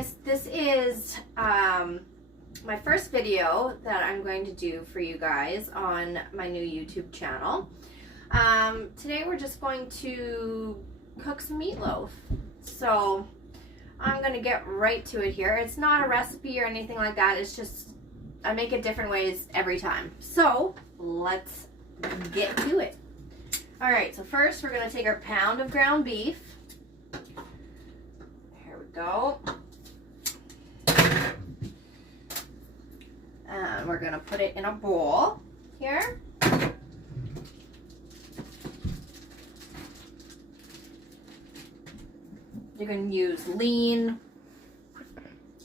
guys, this is my first video that I'm going to do for you guys on my new YouTube channel. Today we're just going to cook some meatloaf. So I'm going to get right to it here. It's not a recipe or anything like that. It's just I make it different ways every time. So let's get to it. Alright, so first we're going to take our pound of ground beef. Here we go. And we're going to put it in a bowl here. You can use lean,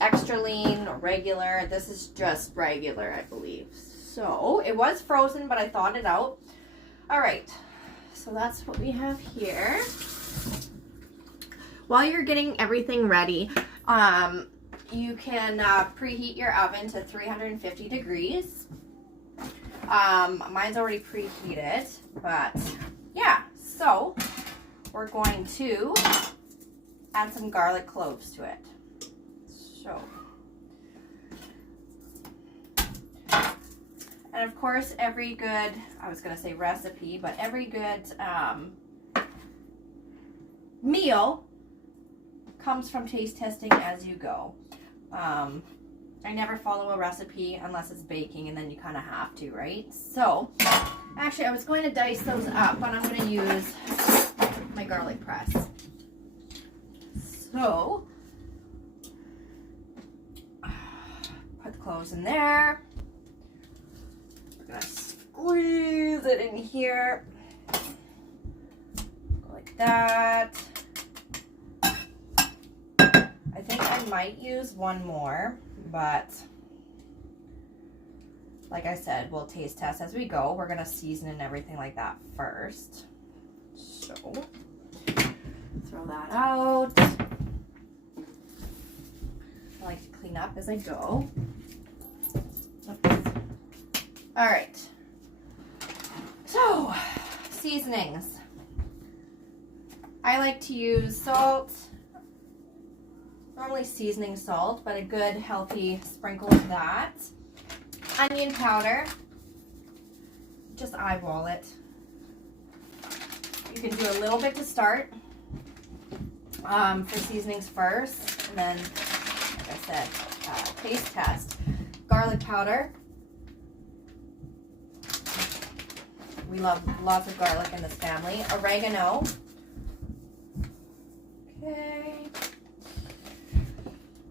extra lean, or regular. This is just regular, I believe. So it was frozen, but I thawed it out. All right, so that's what we have here. While you're getting everything ready, you can preheat your oven to 350 degrees. Mine's already preheated, but yeah, so we're going to add some garlic cloves to it. So, and of course, every good, I was going to say recipe, but every good meal comes from taste testing as you go. I never follow a recipe unless it's baking, and then you kind of have to, right? So, actually, I was going to dice those up, but I'm going to use my garlic press. So, put the cloves in there. We're going to squeeze it in here. Go like that. I think I might use one more, but like I said, we'll taste test as we go. We're going to season and everything like that first. So, throw that out. I like to clean up as I go. All right. So, seasonings. I like to use salt. Normally seasoning salt, but a good healthy sprinkle of that. Onion powder. Just eyeball it. You can do a little bit to start for seasonings first, and then, like I said, taste test. Garlic powder. We love lots of garlic in this family. Oregano. Okay.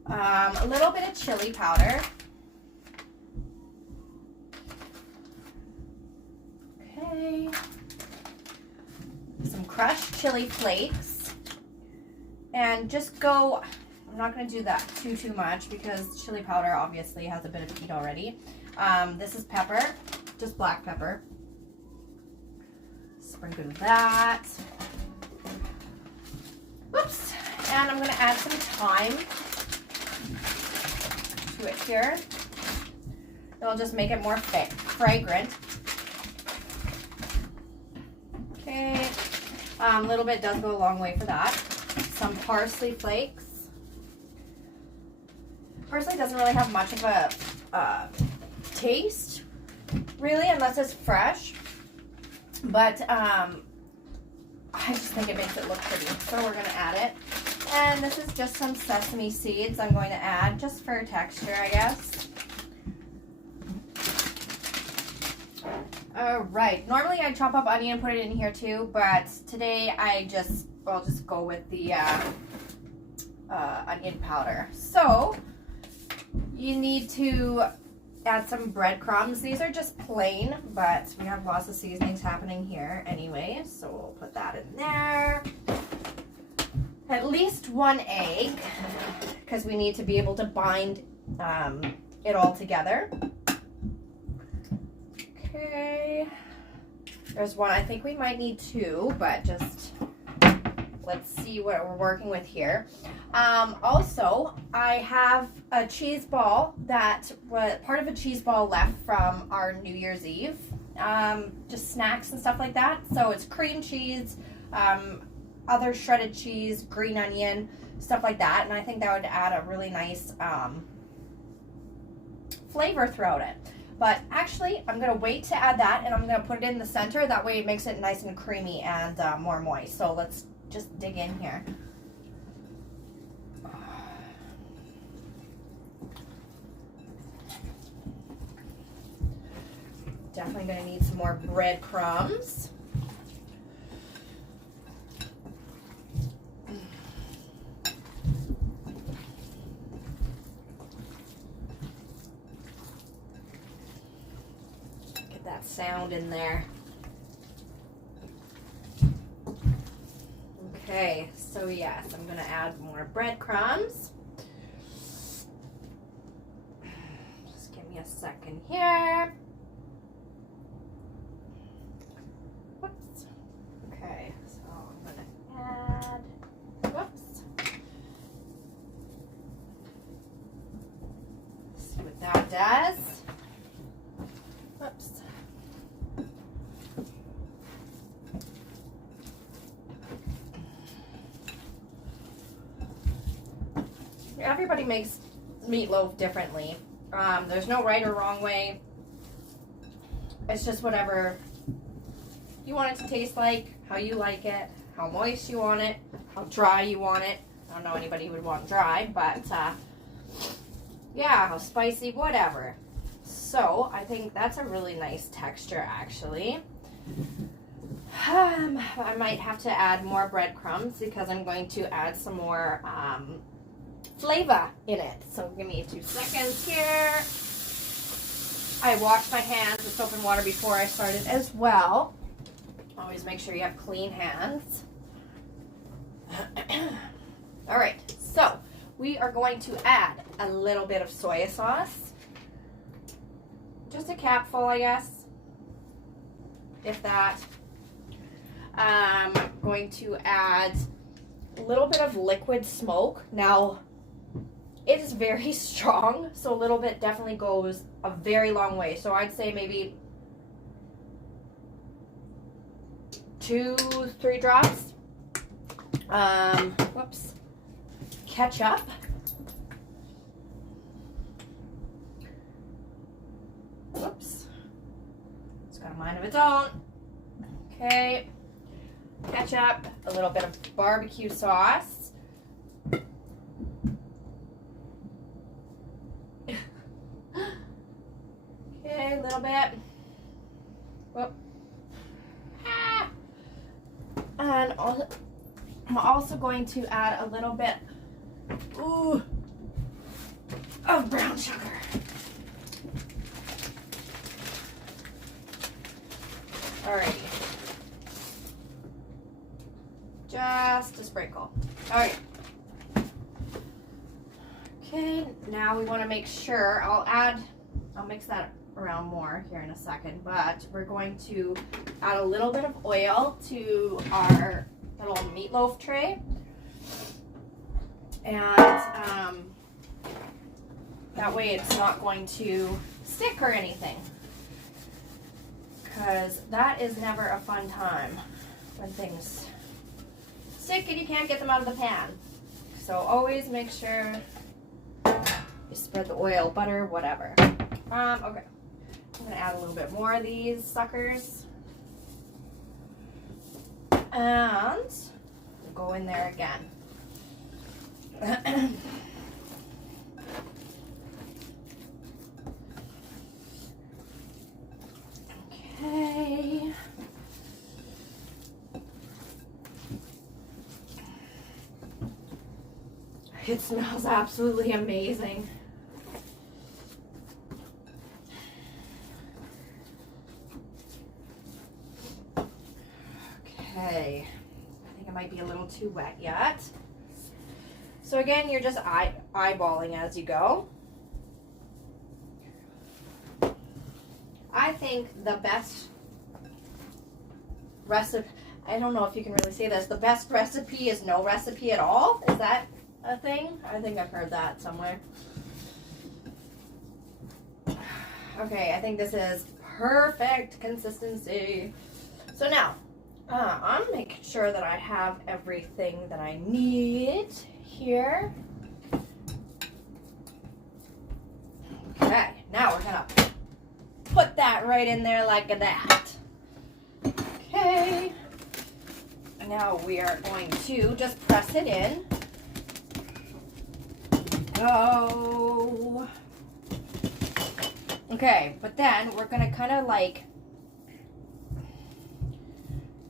A little bit of chili powder. Okay. Some crushed chili flakes. And just go, I'm not going to do that too much because chili powder obviously has a bit of heat already. This is pepper, just black pepper. Sprinkle that. Whoops. And I'm going to add some thyme to it here. It'll just make it more fragrant. Okay. A little bit does go a long way for that. Some parsley flakes. Parsley doesn't really have much of a taste, really, unless it's fresh. But I just think it makes it look pretty. So we're going to add it. And this is just some sesame seeds I'm going to add just for texture, I guess. All right. Normally I chop up onion and put it in here too, but today I'll just go with the onion powder. So you need to add some breadcrumbs. These are just plain, but we have lots of seasonings happening here anyway, so we'll put that in there. At least one egg, because we need to be able to bind it all together. Okay. There's one. I think we might need two, but just let's see what we're working with here. Also, I have a cheese ball that was part of a cheese ball left from our New Year's Eve. Just snacks and stuff like that. So it's cream cheese, other shredded cheese, green onion, stuff like that. And I think that would add a really nice flavor throughout it. But actually, I'm going to wait to add that, and I'm going to put it in the center. That way it makes it nice and creamy and more moist. So let's just dig in here. Definitely going to need some more breadcrumbs. Get that sound in there. Okay, so yes, I'm going to add more breadcrumbs. Just give me a second here. That does. Whoops. Everybody makes meatloaf differently. There's no right or wrong way. It's just whatever you want it to taste like, how you like it, how moist you want it, how dry you want it. I don't know anybody who would want dry, but yeah, how spicy, whatever. So I think that's a really nice texture, actually. I might have to add more breadcrumbs because I'm going to add some more flavor in it. So give me 2 seconds here. I washed my hands with soap and water before I started as well. Always make sure you have clean hands. All right, so we are going to add a little bit of soy sauce. Just a capful, I guess. If that. I'm going to add a little bit of liquid smoke. Now, it is very strong, so a little bit definitely goes a very long way. So I'd say maybe 2-3 drops. Whoops. Ketchup. Whoops. It's got a mind of its own. Okay. Ketchup, a little bit of barbecue sauce. Okay, a little bit. Whoop. Ah. And I'm also going to add a little bit of brown sugar. Alrighty. Just a sprinkle. Alright. Okay, now we want to make sure, I'll mix that around more here in a second, but we're going to add a little bit of oil to our little meatloaf tray. And that way it's not going to stick or anything. Because that is never a fun time when things stick and you can't get them out of the pan. So always make sure you spread the oil, butter, whatever. Okay. I'm going to add a little bit more of these suckers. And go in there again. Okay. It smells absolutely amazing. Okay. I think it might be a little too wet yet. So again, you're just eyeballing as you go. I think the best recipe, I don't know if you can really say this, the best recipe is no recipe at all. Is that a thing? I think I've heard that somewhere. Okay, I think this is perfect consistency. So now, I'm making sure that I have everything that I need here. Okay, now we're gonna put that right in there like that. Okay. Now we are going to just press it in. Go. Okay, but then we're gonna kind of like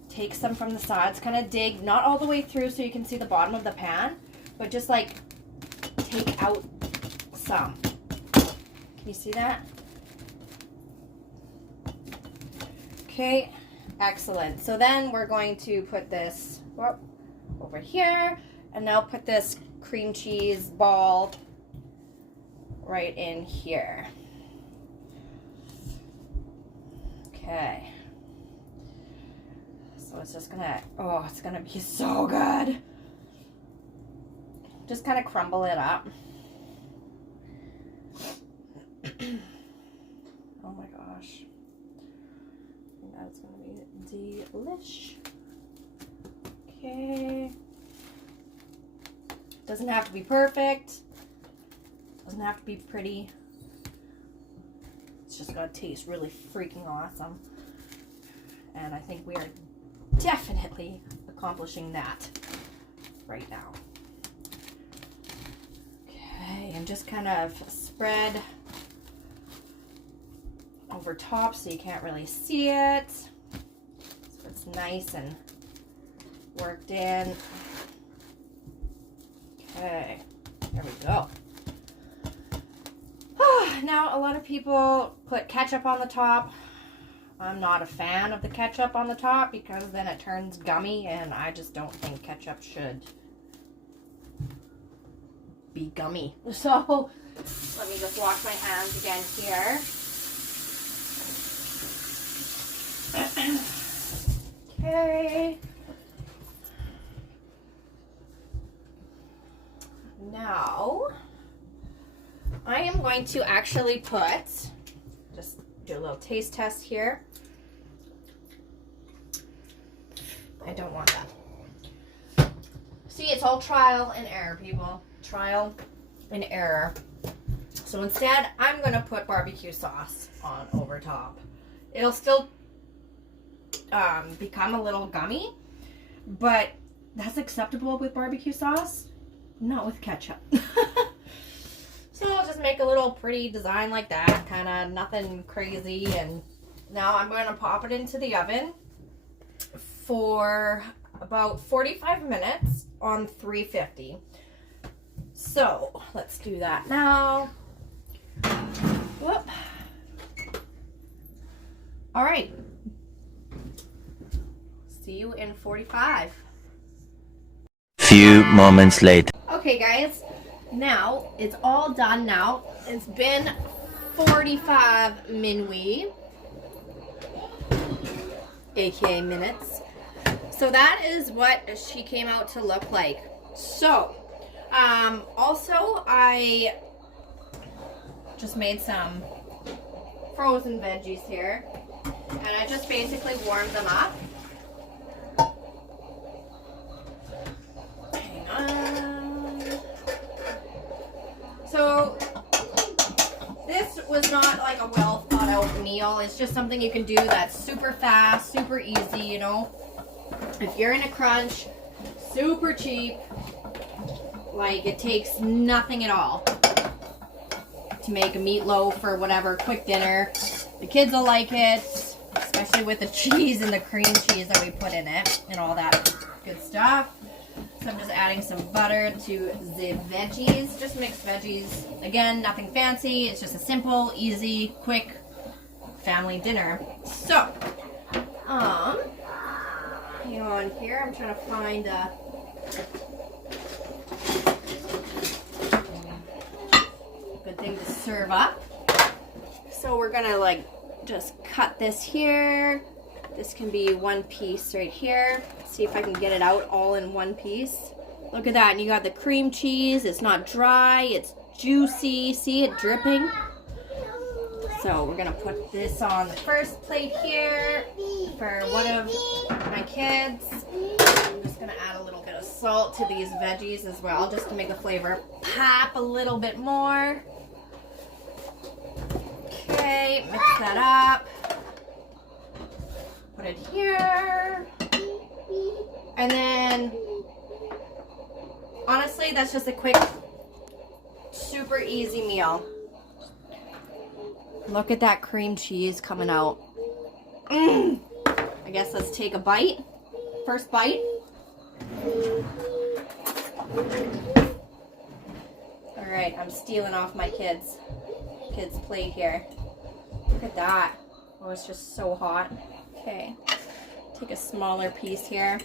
take some from the sides, kind of dig, not all the way through so you can see the bottom of the pan, but just like take out some. Can you see that? Okay, excellent. So then we're going to put this over here, and now put this cream cheese ball right in here. Okay. So it's just gonna, oh, it's gonna be so good. Just kind of crumble it up. Oh my gosh. That's gonna be delish. Okay. Doesn't have to be perfect. Doesn't have to be pretty. It's just gonna taste really freaking awesome. And I think we are definitely accomplishing that right now. Okay, and just kind of spread over top so you can't really see it. So it's nice and worked in. Okay, there we go. Now, a lot of people put ketchup on the top. I'm not a fan of the ketchup on the top because then it turns gummy, and I just don't think ketchup should be gummy. So, let me just wash my hands again here. Okay. Now, I am going to actually just do a little taste test here. I don't want that. See, it's all trial and error, people. Trial and error. So instead, I'm going to put barbecue sauce on over top. It'll still become a little gummy, but that's acceptable with barbecue sauce, not with ketchup. So I'll just make a little pretty design like that, kind of nothing crazy. And now I'm going to pop it into the oven for about 45 minutes on 350. So let's do that now. Whoop. All right. See you in 45. Few moments later. Okay, guys. Now, it's all done now. It's been 45 minuit, aka minutes. So that is what she came out to look like. So, also I just made some frozen veggies here, and I just basically warmed them up. Hang on. So this was not like a well thought out meal. It's just something you can do that's super fast, super easy, you know. If you're in a crunch, super cheap. Like, it takes nothing at all to make a meatloaf or whatever, quick dinner. The kids will like it, especially with the cheese and the cream cheese that we put in it and all that good stuff. So I'm just adding some butter to the veggies, just mixed veggies. Again, nothing fancy. It's just a simple, easy, quick family dinner. So, hang on here. I'm trying to find a good thing to serve up. So we're gonna like just cut this here. This can be one piece right here. See if I can get it out all in one piece. Look at that, and you got the cream cheese. It's not dry, it's juicy. See it dripping? So we're gonna put this on the first plate here for one of my kids. I'm just gonna add a little bit of salt to these veggies as well, just to make the flavor pop a little bit more. Okay, mix that up. Put it here. And then, honestly, that's just a quick, super easy meal. Look at that cream cheese coming out. I guess let's take a bite. First bite. All right, I'm stealing off my kids' plate here. Look at that. Oh, it's just so hot. Okay, take a smaller piece here.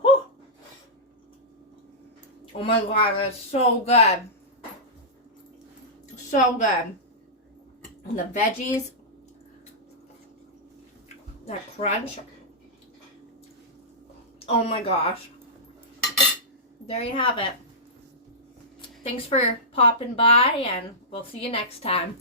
Whew. Oh my God, that's so good. So good. And the veggies, that crunch. Oh my gosh. There you have it. Thanks for popping by, and we'll see you next time.